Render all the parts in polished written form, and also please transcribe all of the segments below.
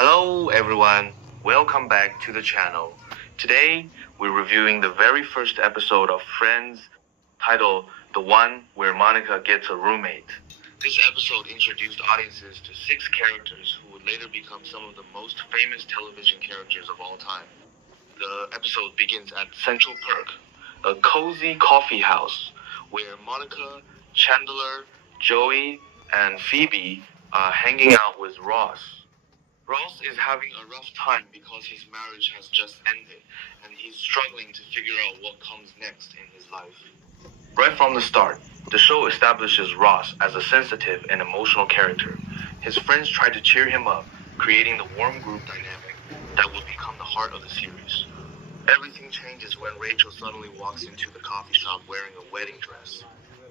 Hello everyone, welcome back to the channel. Today we're reviewing the very first episode of Friends titled The One Where Monica Gets a Roommate. This episode introduced audiences to 6 characters who would later become some of the most famous television characters of all time. The episode begins at Central Perk, a cozy coffee house where Monica, Chandler, Joey, and Phoebe are hanging out with Ross. Ross is having a rough time because his marriage has just ended and he's struggling to figure out what comes next in his life. Right from the start, the show establishes Ross as a sensitive and emotional character. His friends try to cheer him up, creating the warm group dynamic that will become the heart of the series. Everything changes when Rachel suddenly walks into the coffee shop wearing a wedding dress.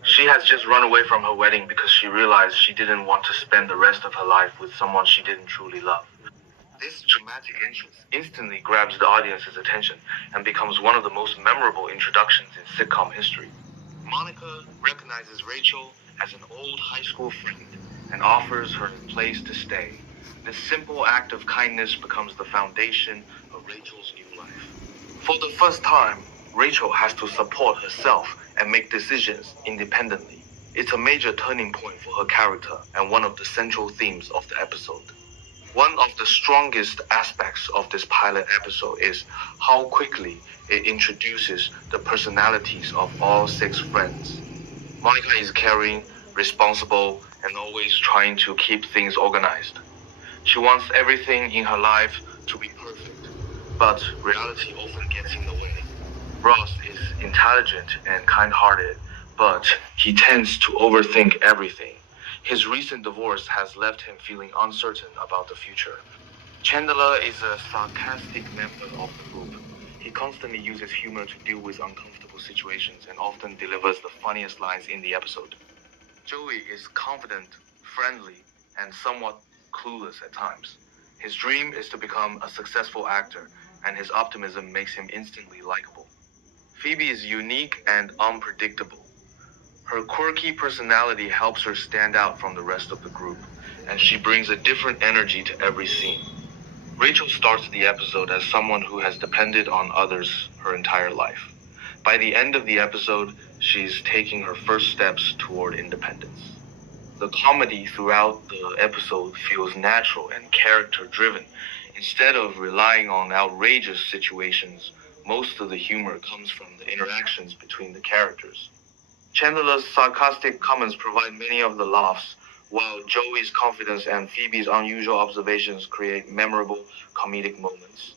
She has just run away from her wedding because she realized she didn't want to spend the rest of her life with someone she didn't truly love. This dramatic entrance instantly grabs the audience's attention and becomes one of the most memorable introductions in sitcom history. Monica recognizes Rachel as an old high school friend and offers her a place to stay. This simple act of kindness becomes the foundation of Rachel's new life. For the first time, Rachel has to support herself and make decisions independently. It's a major turning point for her character and one of the central themes of the episode. One of the strongest aspects of this pilot episode is how quickly it introduces the personalities of all 6 friends. Monica is caring, responsible, and always trying to keep things organized. She wants everything in her life to be perfect, but reality often gets in the way. Ross is intelligent and kind-hearted, but he tends to overthink everything. His recent divorce has left him feeling uncertain about the future. Chandler is a sarcastic member of the group. He constantly uses humor to deal with uncomfortable situations and often delivers the funniest lines in the episode. Joey is confident, friendly, and somewhat clueless at times. His dream is to become a successful actor, and his optimism makes him instantly likable. Phoebe is unique and unpredictable. Her quirky personality helps her stand out from the rest of the group, and she brings a different energy to every scene. Rachel starts the episode as someone who has depended on others her entire life. By the end of the episode, she's taking her first steps toward independence. The comedy throughout the episode feels natural and character-driven. Instead of relying on outrageous situations, most of the humor comes from the interactions between the characters. Chandler's sarcastic comments provide many of the laughs, while Joey's confidence and Phoebe's unusual observations create memorable comedic moments.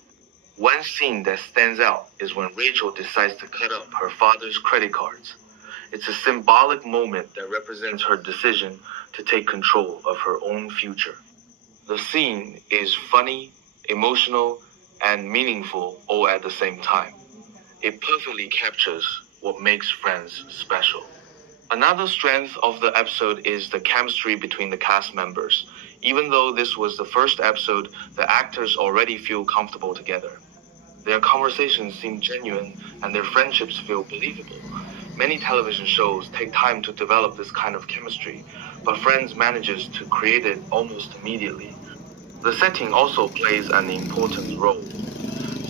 One scene that stands out is when Rachel decides to cut up her father's credit cards. It's a symbolic moment that represents her decision to take control of her own future. The scene is funny, emotional, and meaningful all at the same time. It perfectly captures what makes Friends special. Another strength of the episode is the chemistry between the cast members. Even though this was the first episode, the actors already feel comfortable together. Their conversations seem genuine and their friendships feel believable. Many television shows take time to develop this kind of chemistry, but Friends manages to create it almost immediately. The setting also plays an important role.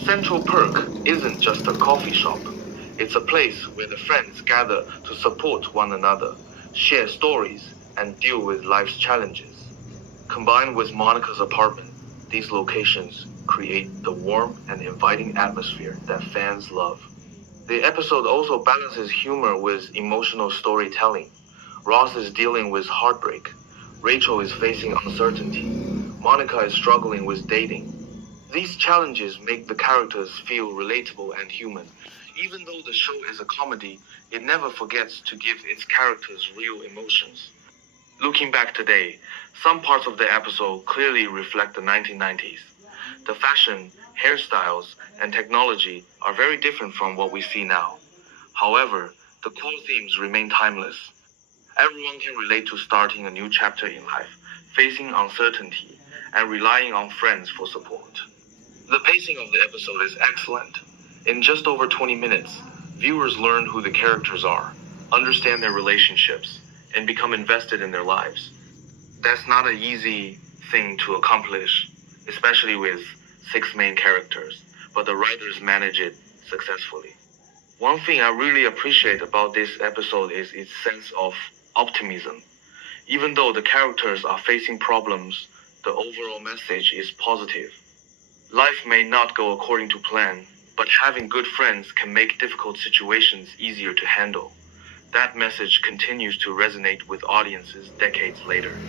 Central Perk isn't just a coffee shop. It's a place where the friends gather to support one another, share stories, and deal with life's challenges. Combined with Monica's apartment, these locations create the warm and inviting atmosphere that fans love. The episode also balances humor with emotional storytelling. Ross is dealing with heartbreak. Rachel is facing uncertainty. Monica is struggling with dating. These challenges make the characters feel relatable and human. Even though the show is a comedy, it never forgets to give its characters real emotions. Looking back today, some parts of the episode clearly reflect the 1990s. The fashion, hairstyles, and technology are very different from what we see now. However, the core themes remain timeless. Everyone can relate to starting a new chapter in life, facing uncertainty, and relying on friends for support. The pacing of the episode is excellent. In just over 20 minutes, viewers learn who the characters are, understand their relationships, and become invested in their lives. That's not an easy thing to accomplish, especially with 6 main characters, but the writers manage it successfully. One thing I really appreciate about this episode is its sense of optimism. Even though the characters are facing problems, the overall message is positive. Life may not go according to plan, but having good friends can make difficult situations easier to handle. That message continues to resonate with audiences decades later.